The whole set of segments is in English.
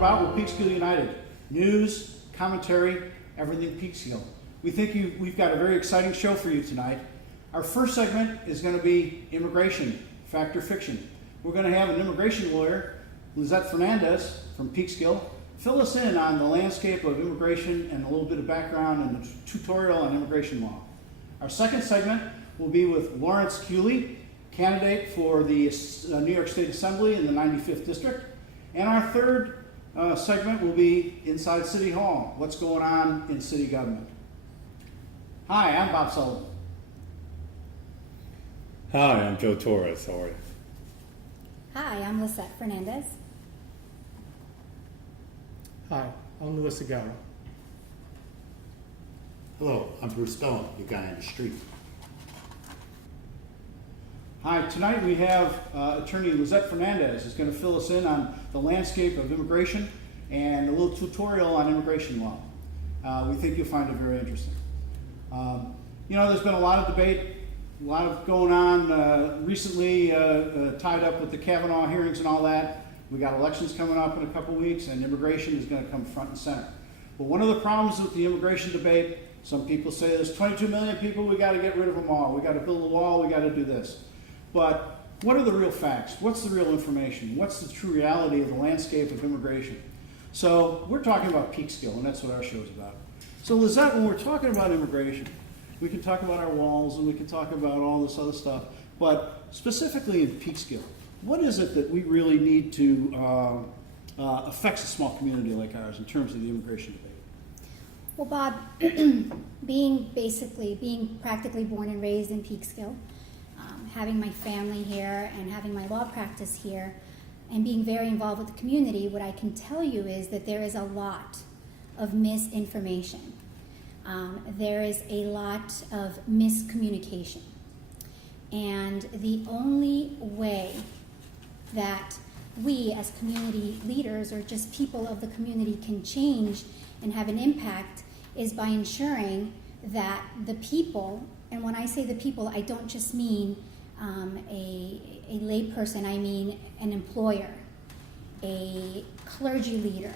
about with Peekskill United. News, commentary, everything Peekskill. We think we've got a very exciting show for you tonight. Our first segment is going to be immigration, fact or fiction. We're going to have an immigration lawyer, Lissette Fernandez from Peekskill, fill us in on the landscape of immigration and a little bit of background and a tutorial on immigration law. Our second segment will be with Lawrence Cooley, candidate for the New York State Assembly in the 95th District. And our third segment will be Inside City Hall, what's going on in city government. Hi, I'm Bob Sullivan. Hi, I'm Joe Torres. How are you? Hi, I'm Lissette Fernandez. Hi, I'm Louis Agara. Hello, I'm Bruce Bellin, the guy on the street. Hi, tonight we have attorney Lissette Fernandez is going to fill us in on the landscape of immigration and a little tutorial on immigration law. We think you'll find it very interesting. There's been a lot of debate, a lot of going on recently tied up with the Kavanaugh hearings and all that. We got elections coming up in a couple weeks and immigration is going to come front and center. But one of the problems with the immigration debate, some people say there's 22 million people, we got to get rid of them all. We got to build a wall, we got to do this. But what are the real facts? What's the real information? What's the true reality of the landscape of immigration? So we're talking about Peekskill, and that's what our show's about. So Lissette, when we're talking about immigration, we can talk about our walls and we can talk about all this other stuff, but specifically in Peekskill, what is it that we really need to affect a small community like ours in terms of the immigration debate? Well, Bob, being practically born and raised in Peekskill, having my family here and having my law practice here, and being very involved with the community, what I can tell you is that there is a lot of misinformation. There is a lot of miscommunication. And the only way that we as community leaders or just people of the community can change and have an impact is by ensuring that the people, and when I say the people, I don't just mean a lay person, I mean an employer, a clergy leader,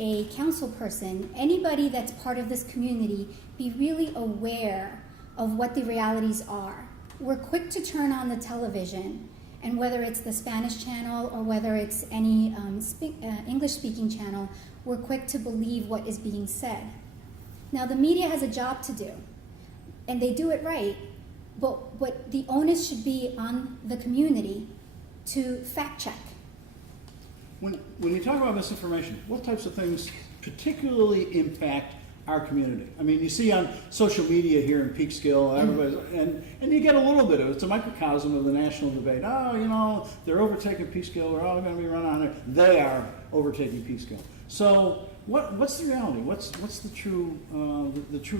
a council person, anybody that's part of this community, be really aware of what the realities are. We're quick to turn on the television, and whether it's the Spanish channel or whether it's any English-speaking channel, we're quick to believe what is being said. Now, the media has a job to do, and they do it right, but the onus should be on the community to fact check. When you talk about misinformation, what types of things particularly impact our community? I mean, you see on social media here in Peekskill, and you get a little bit of it. It's a microcosm of the national debate. Oh, they're overtaking Peekskill. We're all going to be run on there. They are overtaking Peekskill. So, what's the reality? What's the true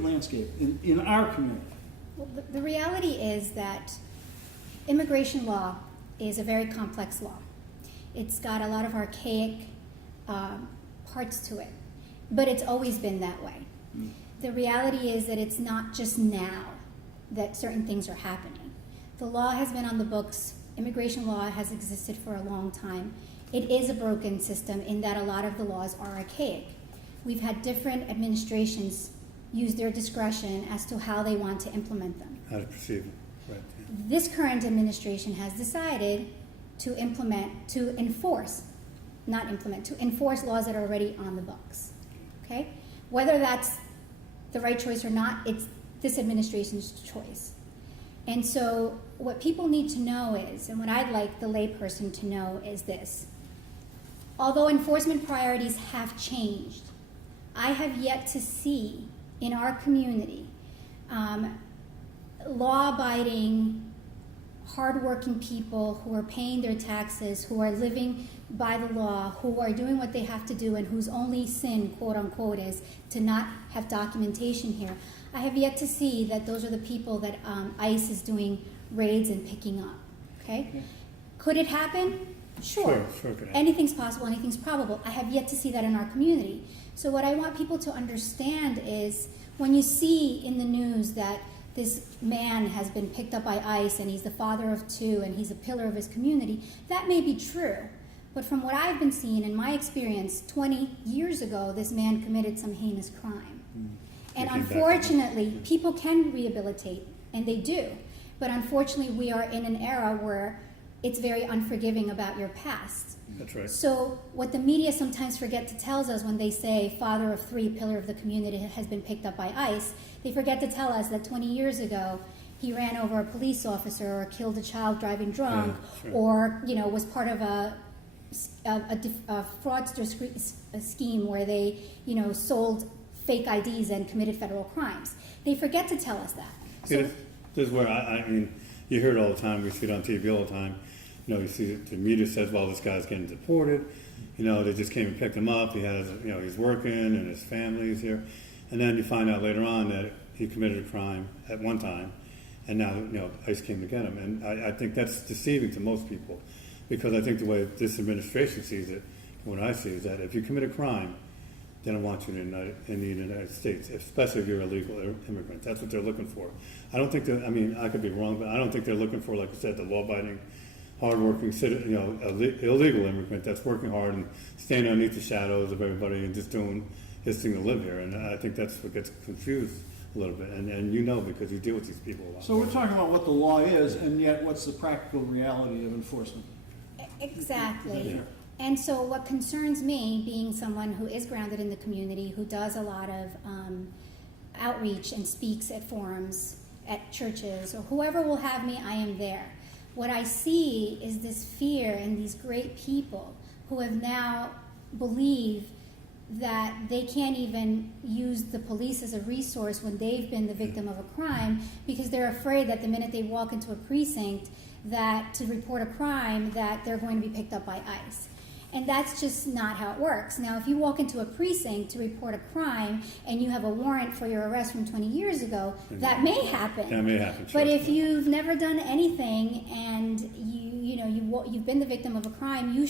landscape in our community? Well, the reality is that immigration law is a very complex law. It's got a lot of archaic parts to it, but it's always been that way. The reality is that it's not just now that certain things are happening. The law has been on the books. Immigration law has existed for a long time. It is a broken system in that a lot of the laws are archaic. We've had different administrations use their discretion as to how they want to implement them. How to perceive it. Right. Yeah. This current administration has decided to enforce laws that are already on the books. Okay? Whether that's the right choice or not, it's this administration's choice. And so what people need to know is, and what I'd like the layperson to know is this: although enforcement priorities have changed, I have yet to see in our community law-abiding, hardworking people who are paying their taxes, who are living by the law, who are doing what they have to do, and whose only sin, quote unquote, is to not have documentation here. I have yet to see that those are the people that ICE is doing raids and picking up. Okay? Yeah. Could it happen? Sure. Anything's possible, anything's probable. I have yet to see that in our community. So what I want people to understand is when you see in the news that this man has been picked up by ICE and he's the father of two and he's a pillar of his community, that may be true. But from what I've been seeing in my experience, 20 years ago, this man committed some heinous crime. And He came back. unfortunately, people can rehabilitate, and they do. But unfortunately, we are in an era where it's very unforgiving about your past. That's right. So what the media sometimes forget to tell us when they say father of three, pillar of the community has been picked up by ICE, they forget to tell us that 20 years ago, he ran over a police officer or killed a child driving drunk, Yeah, sure. or was part of a fraudster scheme where they sold fake IDs and committed federal crimes. They forget to tell us that. See, this is where I mean, you hear it all the time. We see it on TV all the time. You see the media says, "Well, this guy's getting deported." They just came and picked him up. He has, he's working and his family's here, and then you find out later on that he committed a crime at one time, and now ICE came to get him. And I think that's deceiving to most people, because I think the way this administration sees it, what I see is that if you commit a crime, they don't want you in the United States, especially if you're a legal immigrant. That's what they're looking for. I don't think that, I mean, I could be wrong, but I don't think they're looking for, like I said, the law-abiding, hard-working, illegal immigrant that's working hard and staying underneath the shadows of everybody and just doing his thing to live here. And I think that's what gets confused a little bit. And because you deal with these people a lot. So we're talking about what the law is, and yet what's the practical reality of enforcement? Exactly. Yeah. And so what concerns me, being someone who is grounded in the community, who does a lot of outreach and speaks at forums, at churches, or whoever will have me, I am there. What I see is this fear in these great people who have now believed that they can't even use the police as a resource when they've been the victim of a crime, because they're afraid that the minute they walk into a precinct that to report a crime that they're going to be picked up by ICE. And that's just not how it works. Now, if you walk into a precinct to report a crime and you have a warrant for your arrest from 20 years ago, that may happen. That may happen. But trust if me. you've never done anything and you've been the victim of a crime, you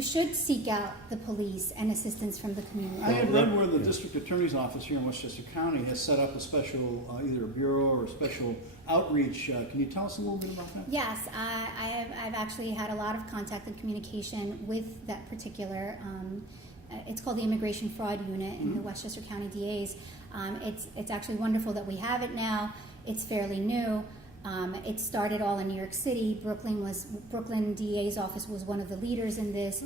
should seek out the police and assistance from the community. I had read where the district attorney's office here in Westchester County has set up a special, either a bureau or a special outreach. Can you tell us a little bit about that? Yes, I've actually had a lot of contact and communication with that particular, it's called the Immigration Fraud Unit in the Westchester County DAs. It's actually wonderful that we have it now. It's fairly new. It started all in New York City. Brooklyn DA's office was one of the leaders in this.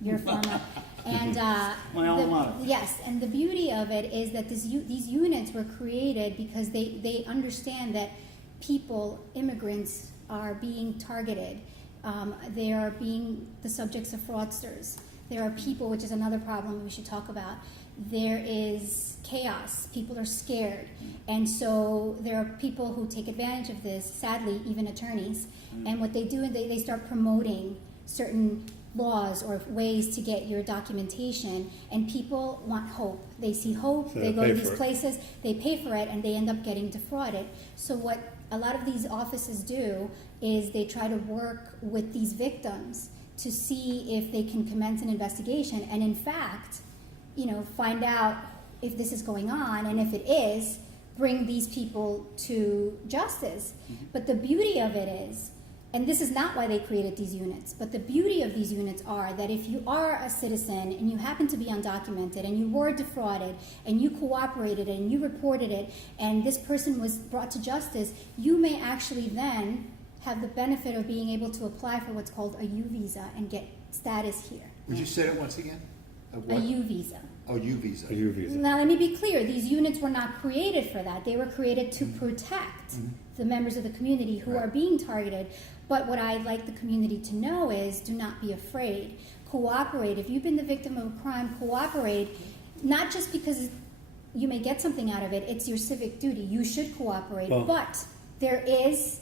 Your former. And My alma mater. yes, and the beauty of it is that these units were created because they understand that people, immigrants, are being targeted. They are being the subjects of fraudsters. There are people, which is another problem we should talk about. There is chaos. People are scared. And so there are people who take advantage of this, sadly, even attorneys. And what they do is they start promoting certain laws or ways to get your documentation, and people want hope. They see hope, So they they go pay to for these it. places, they pay for it, and they end up getting defrauded. So what a lot of these offices do is they try to work with these victims to see if they can commence an investigation, and in fact, find out if this is going on, and if it is, bring these people to justice. But the beauty of it is, and this is not why they created these units, but the beauty of these units are that if you are a citizen and you happen to be undocumented and you were defrauded and you cooperated and you reported it and this person was brought to justice, you may actually then have the benefit of being able to apply for what's called a U visa and get status here. Would you say it once again? A U visa. Oh, U visa. A U visa. Now, let me be clear. These units were not created for that. They were created to protect the members of the community who are being targeted. But what I'd like the community to know is do not be afraid. Cooperate. If you've been the victim of a crime, cooperate. Not just because you may get something out of it. It's your civic duty. You should cooperate. Well- But there is,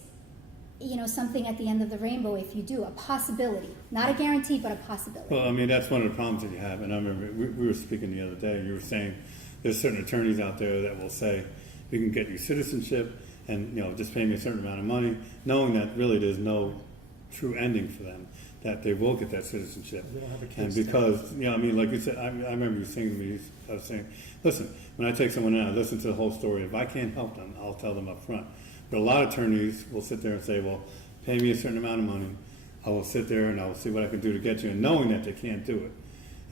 something at the end of the rainbow if you do. A possibility. Not a guarantee, but a possibility. Well, I mean, that's one of the problems that you have. And I remember we were speaking the other day, and you were saying there's certain attorneys out there that will say, we can get you citizenship and, just pay me a certain amount of money, knowing that really there's no true ending for them, that they will get that citizenship. They don't have a case And then. because, like you said, I remember you saying to me, I was saying, listen, when I take someone in, I listen to the whole story. If I can't help them, I'll tell them up front. But a lot of attorneys will sit there and say, well, pay me a certain amount of money, I will sit there and I will see what I can do to get you, and knowing that they can't do it.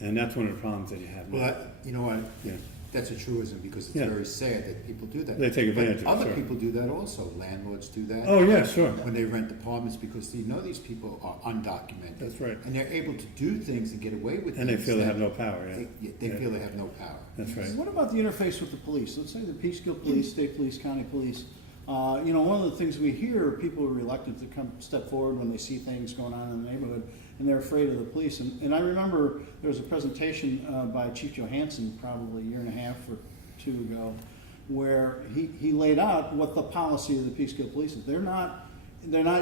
And that's one of the problems that you have now. Well, you know what? Yeah. That's a truism because it's Yeah. very sad that people do that. They take advantage of it, But other sure. people do that also. Landlords do that. Oh, yeah, sure. When they rent apartments because you know these people are undocumented. That's right. And they're able to do things and get away with And they things feel they that have no power, yeah. They Yeah. feel they have no power. That's right. What about the interface with the police? Let's say the Peekskill Police, State Police, County Police. One of the things we hear are people are reluctant to come step forward when they see things going on in the neighborhood, and they're afraid of the police. And I remember there was a presentation by Chief Johansson probably a year and a half or two ago, where he laid out what the policy of the Peekskill Police is. They're not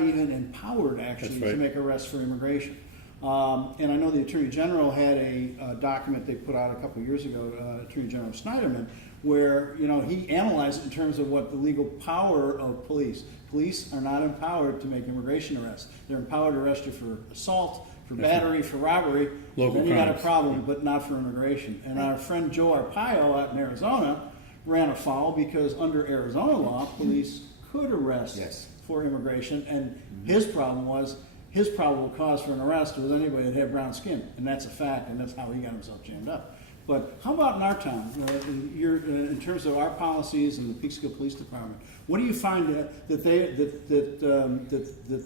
even empowered actually That's right. to make arrests for immigration. And I know the Attorney General had a document they put out a couple of years ago, Attorney General Snyderman, where he analyzed it in terms of what the legal power of police. Police are not empowered to make immigration arrests. They're empowered to arrest you for assault, for battery, for robbery. Local then you got a crimes. problem, but not for immigration. And our friend Joe Arpaio out in Arizona ran afoul because under Arizona law, police could arrest Yes. for immigration, and his problem was his probable cause for an arrest was anybody that had brown skin, and that's a fact, and that's how he got himself jammed up. But how about in our town? In terms of our policies and the Peekskill Police Department, what do you find that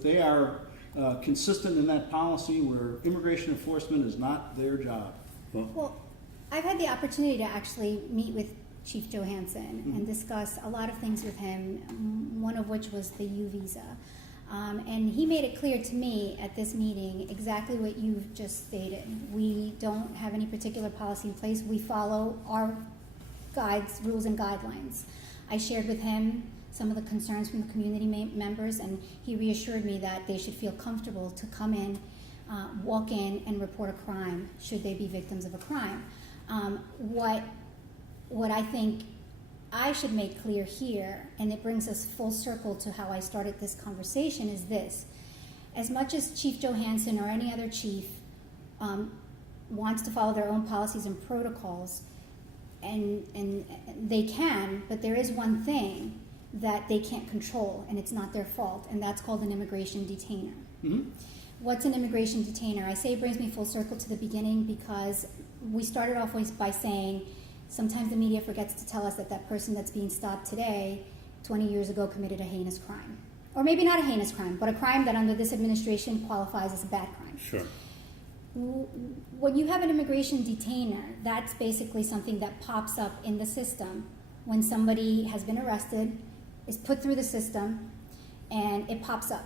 they are consistent in that policy where immigration enforcement is not their job? Well, I've had the opportunity to actually meet with Chief Johansson and discuss a lot of things with him, one of which was the U visa. And he made it clear to me at this meeting exactly what you've just stated. We don't have any particular policy in place. We follow our rules and guidelines. I shared with him some of the concerns from the community members, and he reassured me that they should feel comfortable to come in, walk in, and report a crime should they be victims of a crime. What I think I should make clear here, and it brings us full circle to how I started this conversation, is this. As much as Chief Johansson or any other chief wants to follow their own policies and protocols, and they can, but there is one thing that they can't control, and it's not their fault, and that's called an immigration detainer. Mm-hmm. What's an immigration detainer? I say it brings me full circle to the beginning because we started off by saying sometimes the media forgets to tell us that that person that's being stopped today, 20 years ago, committed a heinous crime. Or maybe not a heinous crime, but a crime that under this administration qualifies as a bad crime. Sure. When you have an immigration detainer, that's basically something that pops up in the system when somebody has been arrested, is put through the system, and it pops up.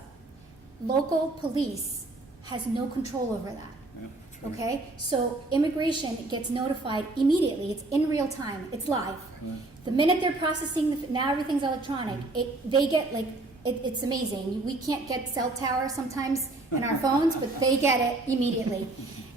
Local police has no control over that. Yeah. Okay, so immigration gets notified immediately. It's in real time. It's live. Right. The minute they're processing, now everything's electronic. They get it's amazing. We can't get cell tower sometimes in our phones, but they get it immediately.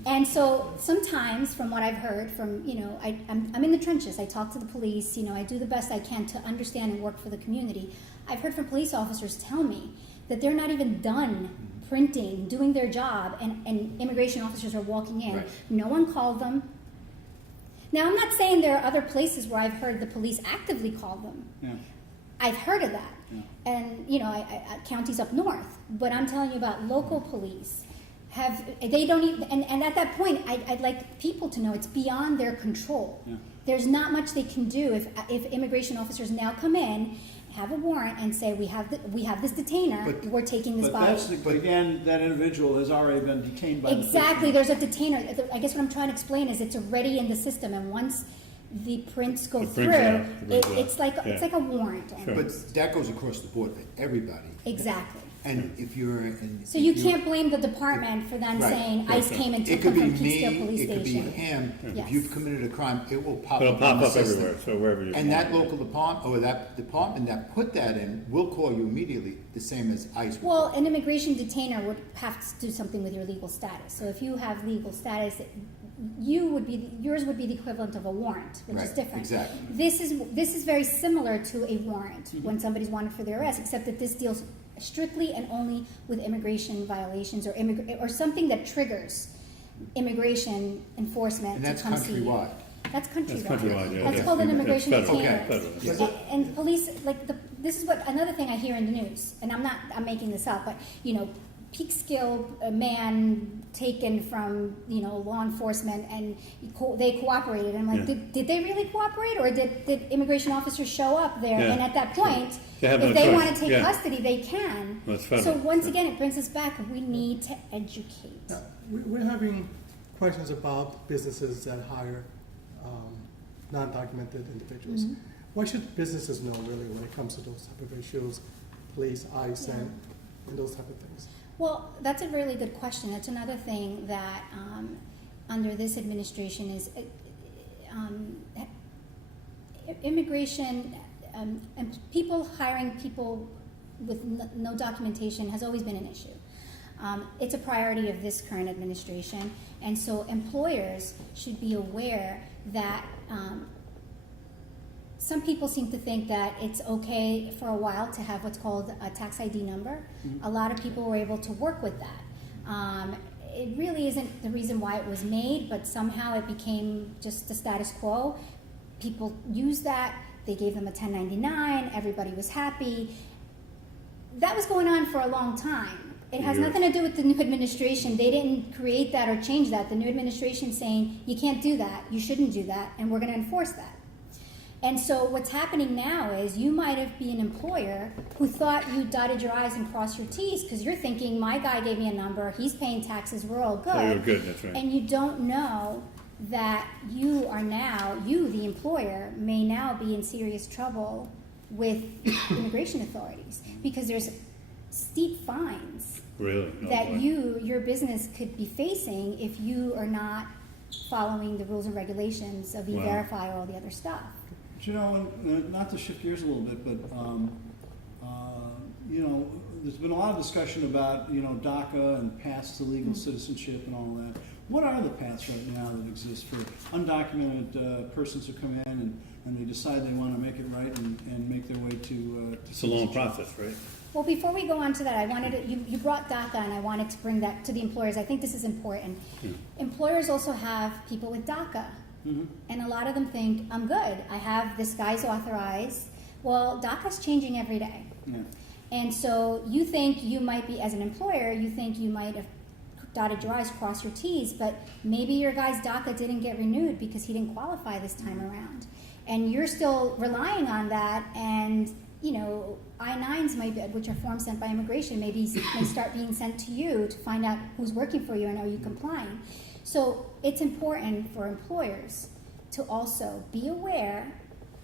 And so sometimes, from what I've heard, I'm in the trenches. I talk to the police. I do the best I can to understand and work for the community. I've heard from police officers tell me that they're not even done printing, doing their job, and immigration officers are walking in. Right. No one called them. Now, I'm not saying there are other places where I've heard the police actively call them. Yeah. I've heard of that. Yeah. And, counties up north. But I'm telling you about local police. They don't even, and at that point, I'd like people to know it's beyond their control. Yeah. There's not much they can do if immigration officers now come in, have a warrant, and say, we have this detainer, But- we're taking this But body. that's, again, that individual has already been detained by the Exactly, police. there's a detainer. I guess what I'm trying to explain is it's already in the system, and once the prints go The through, prints out, the prints out. it's like Yeah. a warrant. Sure. But that goes across the board for everybody. Exactly. And if you're... So you can't blame the department for then Right. saying Right. ICE came and It took could them be from me, Peekskill Police it could be Station. him. Yes. If you've committed a crime, it will pop It'll up on pop the up system. everywhere, so wherever you And that local department, or that department that put that in, will call you immediately, the same as ICE will. Well, an immigration detainer would have to do something with your legal status. So if you have legal status, yours would be the equivalent of a warrant, which is Right, different. exactly. This is very similar to a warrant Mm-hmm. when somebody's wanted for their arrest, except that this deals strictly and only with immigration violations or something that triggers immigration enforcement And to that's come see you. countrywide. That's countrywide. That's countrywide, yeah. That's Yeah. called an Yeah. immigration Federal. detainer. Okay. Federal. Yes. And police, this is what another thing I hear in the news, and I'm making this up, but Peekskill man taken from, law enforcement, and they cooperated. I'm like, Yeah. did they really cooperate, or did immigration officers show up there? Yeah. And at that point, They have if no they choice. want to take Yeah. custody, they can. Well, it's federal. So once again, it brings us back. We need to educate. Yeah, we're having questions about businesses that hire non-documented individuals. Mhm. Why should businesses know really when it comes to those type of issues, police, ICE, and those type of things? Well, that's a really good question. That's another thing that under this administration is immigration and people hiring people with no documentation has always been an issue. It's a priority of this current administration, and so employers should be aware that some people seem to think that it's okay for a while to have what's called a tax ID number. Mhm. A lot of people were able to work with that. It really isn't the reason why it was made, but somehow it became just the status quo. People used that, they gave them a 1099, everybody was happy. That was going on for a long time. It has Years. nothing to do with the new administration. They didn't create that or change that. The new administration saying, you can't do that, you shouldn't do that, and we're going to enforce that. And so what's happening now is you might have been an employer who thought you dotted your I's and crossed your T's because you're thinking, my guy gave me a number, he's paying taxes, we're all good. Oh, you're good, that's right. And you don't know that you are now, you, the employer, may now be in serious trouble with immigration authorities because there's steep fines Really? Oh, that boy. your business could be facing if you are not following the rules and regulations of Wow. E-Verify or all the other stuff. But not to shift gears a little bit, but there's been a lot of discussion about DACA and paths to legal citizenship and all that. What are the paths right now that exist for undocumented persons who come in and they decide they want to make it right and make their way to It's a long citizenship? process, right? Well, before we go on to that, I wanted to, you brought DACA, and I wanted to bring that to the employers. I think this is important. Yeah. Employers also have people with DACA, Mhm. and a lot of them think, I'm good. I have this guy's authorized. Well, DACA's changing every day. Yeah. And so you think you might be, as an employer, you think you might have dotted your I's, crossed your T's, but maybe your guy's DACA didn't get renewed because he didn't qualify this time around. And you're still relying on that, and I-9s might be, which are forms sent by immigration, may start being sent to you to find out who's working for you and are you complying. So it's important for employers to also be aware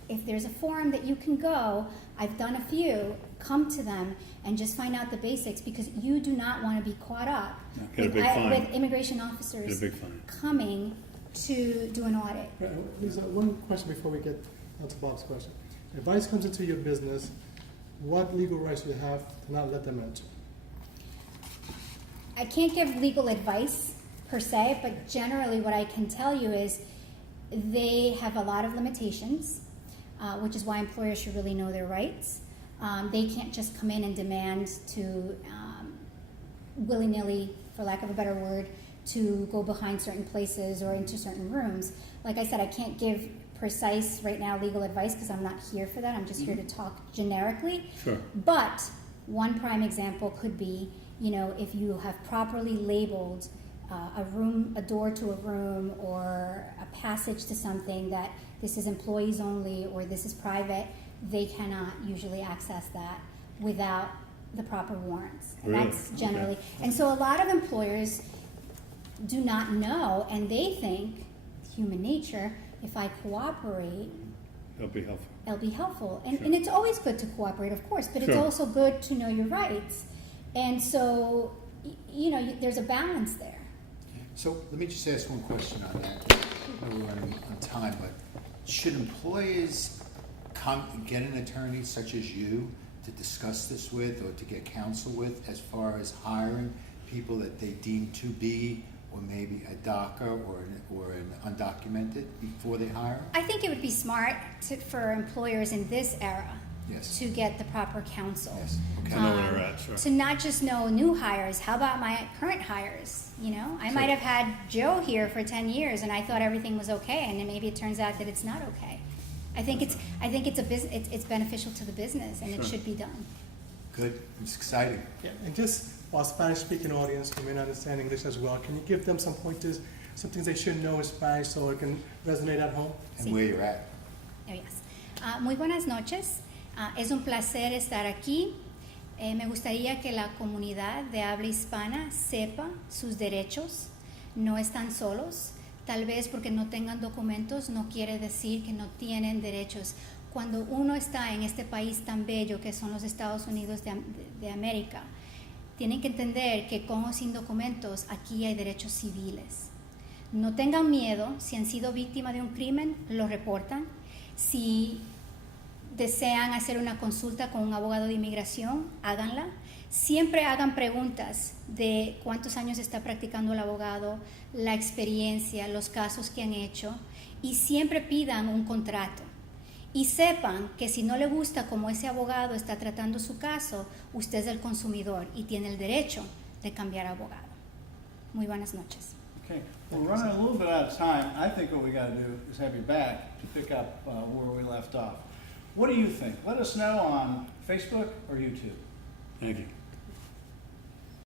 if there's a forum that you can go. I've done a few. Come to them and just find out the basics because you do not want to be caught up Get a big fine. with immigration Get officers a big fine. coming to do an audit. Lisa, one question before we get onto Bob's question. If ICE comes into your business, what legal rights do you have to not let them enter? I can't give legal advice per se, but generally what I can tell you is they have a lot of limitations, which is why employers should really know their rights. They can't just come in and demand to willy-nilly, for lack of a better word, to go behind certain places or into certain rooms. Like I said, I can't give precise right now legal advice because I'm not here for that. I'm just here to talk generically. Sure. But one prime example could be, if you have properly labeled a room, a door to a room, or a passage to something that this is employees only or this is private, they cannot usually access that without the proper warrants. And Really? that's generally, Okay. and so a lot of employers do not know, and they think, human nature, if I cooperate, That'll be helpful. it'll be helpful. And, Sure. and it's always good to cooperate, of course, but it's Sure. also good to know your rights. And so, there's a balance there. So let me just ask one question on that. I know we're running on time, but should employers get an attorney such as you to discuss this with or to get counsel with as far as hiring people that they deem to be or maybe a DACA or an undocumented before they hire them? I think it would be smart for employers in this era Yes. to get the proper counsel. Yes, okay. To know where they're at, sure. To not just know new hires. How about my current hires? I might have had Joe here for 10 years and I thought everything was okay, and then maybe it turns out that it's not okay. I think it's beneficial to the business, and it Sure. should be done. Good, it's exciting. Yeah, and just our Spanish-speaking audience who may not understand English as well, can you give them some pointers, some things they should know in Spanish so it can resonate at home? And Sí. where you're at. Yes. Muy buenas noches. Es un placer estar aquí. Me gustaría que la comunidad de habla hispana sepa sus derechos. No están solos. Tal vez porque no tengan documentos no quiere decir que no tienen derechos. Cuando uno está en este país tan bello que son los Estados Unidos de América, tienen que entender que con o sin documentos aquí hay derechos civiles. No tengan miedo. Si han sido víctimas de un crimen, lo reportan. Si desean hacer una consulta con un abogado de inmigración, háganla. Siempre hagan preguntas de cuántos años está practicando el abogado, la experiencia, los casos que han hecho, y siempre pidan un contrato. Y sepan que si no le gusta cómo ese abogado está tratando su caso, usted es el consumidor y tiene el derecho de cambiar abogado. Muy buenas noches. Okay, we're running a little bit out of time. I think what we got to do is have you back to pick up where we left off. What do you think? Let us know on Facebook or YouTube. Thank you.